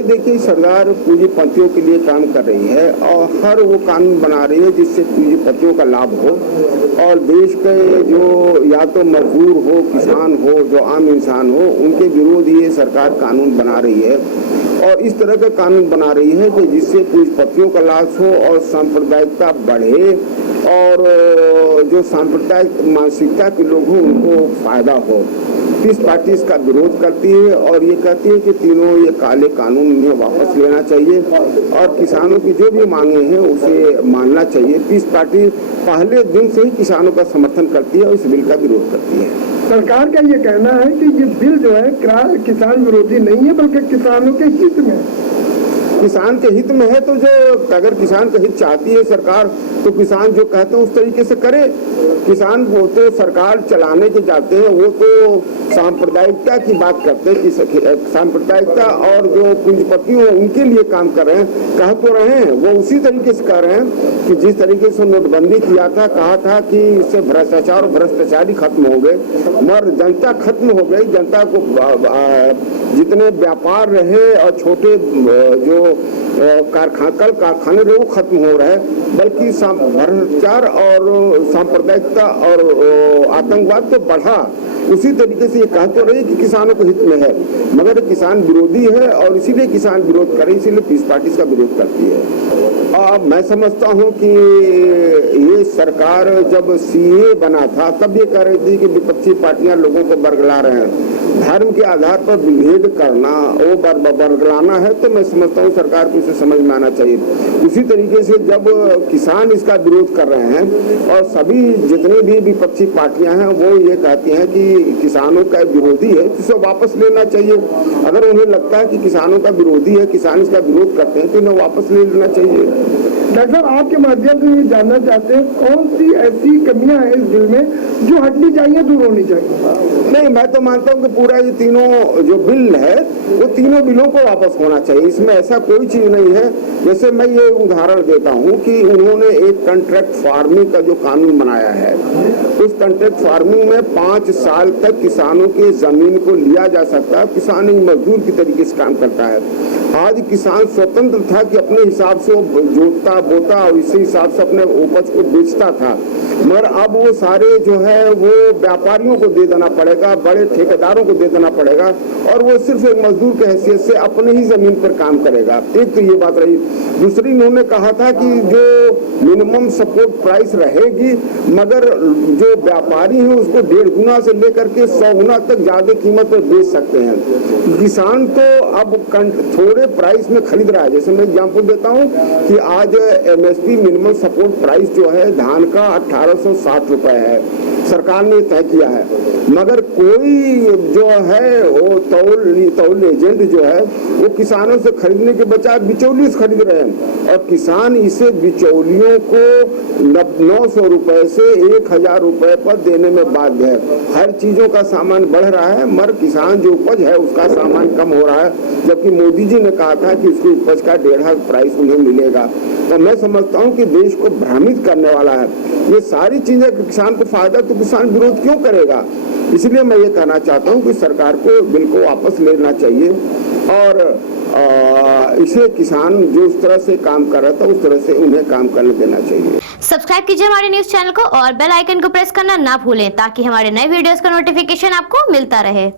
ये देखिए, सरकार पूंजीपतियों के लिए काम कर रही है और हर वो कानून बना रही है जिससे पूंजीपतियों का लाभ हो और देश के जो या तो मजदूर हो, किसान हो, जो आम इंसान हो, उनके विरोध ये सरकार कानून बना रही है। और इस तरह का कानून बना रही है कि जिससे पूंजीपतियों का लाभ हो और सांप्रदायिकता बढ़े और जो सांप्रदायिक मानसिकता के लोग हों उनको फायदा हो। पीस पार्टी इसका विरोध करती है और ये कहती है कि तीनों ये काले कानून इन्हें वापस लेना चाहिए और किसानों की जो भी मांगे हैं उसे मानना चाहिए। पीस पार्टी पहले दिन से ही किसानों का समर्थन करती है और इस बिल का विरोध करती है। सरकार का ये कहना है कि ये बिल जो है किसान विरोधी नहीं है बल्कि किसानों के हित में है। किसान के हित में है तो जो अगर किसान का हित चाहती है सरकार तो किसान जो कहते हैं उस तरीके से करे। किसान वो तो सरकार चलाने के जाते हैं, वो तो सांप्रदायिकता की बात करते हैं कि सांप्रदायिकता और जो पूंजीपति हैं उनके लिए काम कर रहे हैं, कह तो रहे हैं वो उसी तरीके से कर रहे हैं कि जिस तरीके से नोटबंदी किया था, कहा था कि इससे भ्रष्टाचार और भ्रष्टाचारी खत्म हो गए, मगर जनता खत्म हो गई। जनता को जितने व्यापार रहे और छोटे जो कल कारखाने रहे वो खत्म हो रहे हैं, बल्कि भ्रष्टाचार और सांप्रदायिकता और आतंकवाद तो बढ़ा। उसी तरीके से ये कह तो रही कि किसानों के हित में है, मगर किसान विरोधी है और इसीलिए किसान विरोध करे, इसीलिए पीस पार्टी इसका विरोध करती है। मैं समझता हूँ कि ये सरकार जब सीए बना था तब ये कह रही थी कि विपक्षी पार्टियां लोगों को बरगला रहे हैं, धर्म के आधार पर विभेद करना, वो बरगलाना है, तो मैं समझता हूँ सरकार को इसे समझ में आना चाहिए। उसी तरीके से जब किसान इसका विरोध कर रहे हैं और सभी जितने भी विपक्षी पार्टियां हैं वो ये कहती हैं कि किसानों का विरोधी है, तो इसे वापस लेना चाहिए। अगर उन्हें लगता है कि किसानों का विरोधी है, किसान इसका विरोध करते हैं, तो इन्हें वापस ले लेना चाहिए। डॉक्टर साहब, आपके माध्यम से ये जानना चाहते हैं कौन सी ऐसी कमियां हैं इस बिल में जो हटनी चाहिए, दूर होनी चाहिए? नहीं, मैं तो मानता हूँ कि पूरा ये तीनों जो बिल है वो तीनों बिलों को वापस होना चाहिए। इसमें ऐसा कोई चीज नहीं है। जैसे मैं ये उदाहरण देता हूँ कि उन्होंने एक कॉन्ट्रैक्ट फार्मिंग का जो कानून बनाया है, उस कॉन्ट्रैक्ट फार्मिंग में 5 साल तक किसानों की जमीन को लिया जा सकता है। किसान एक मजदूर की तरीके से काम करता है। आज किसान स्वतंत्र था कि अपने हिसाब से वो जोतता बोता और इसी हिसाब से अपने उपज को बेचता था, मगर अब वो सारे जो है वो व्यापारियों को दे देना पड़ेगा, बड़े ठेकेदारों को दे देना पड़ेगा और वो सिर्फ एक मजदूर के हैसियत से अपने ही जमीन पर काम करेगा। एक तो ये बात रही। दूसरी, इन्होंने कहा था कि जो मिनिमम सपोर्ट प्राइस रहेगी, मगर जो व्यापारी हैं उसको 1.5 गुना से लेकर के 100 गुना तक ज्यादा कीमत पर बेच सकते हैं। किसान तो अब थोड़े प्राइस में खरीद रहा है। जैसे मैं एग्जाम्पल देता हूँ कि आज MSP मिनिमम सपोर्ट प्राइस जो है धान का 1860 रुपए है, सरकार ने तय किया है, मगर कोई जो है वो तौल एजेंट जो है वो किसानों से खरीदने के बजाय बिचौलियों से खरीद रहे हैं और किसान इसे बिचौलियों को 900 रुपए से 1000 रुपए पर देने में बाध्य है। हर चीजों का सामान बढ़ रहा है, मगर किसान जो उपज है उसका सामान कम हो रहा है, जबकि मोदी जी ने कहा था कि उसकी उपज का 1.5 प्राइस उन्हें मिलेगा। तो मैं समझता हूँ कि देश को भ्रमित करने वाला है ये सारी चीजें। किसान को फायदा तो किसान विरोध क्यों करेगा? इसलिए मैं ये कहना चाहता हूँ कि सरकार को बिल को वापस लेना चाहिए और इसे किसान जो उस तरह से काम कर रहा था उस तरह से उन्हें काम करने देना चाहिए। सब्सक्राइब कीजिए हमारे न्यूज चैनल को और बेल आइकन को प्रेस करना ना भूलें ताकि हमारे नए वीडियोस का नोटिफिकेशन आपको मिलता रहे।